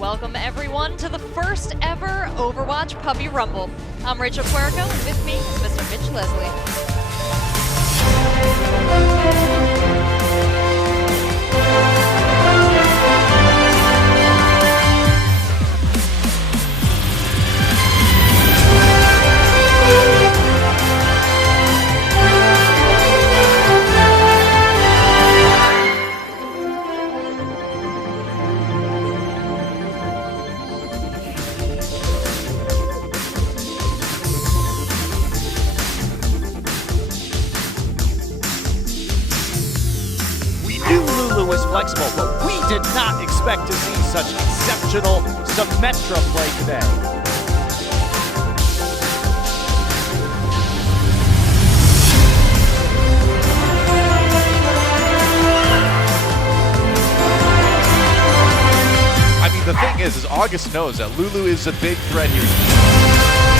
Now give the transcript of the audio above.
Welcome everyone to the first ever Overwatch Puppy Rumble. I'm Rachel Puerco, and with me is Mr. Mitch Leslie. Was flexible, but we did not expect to see such exceptional Symmetra play today. I mean, the thing is August knows that Lulu is a big threat here.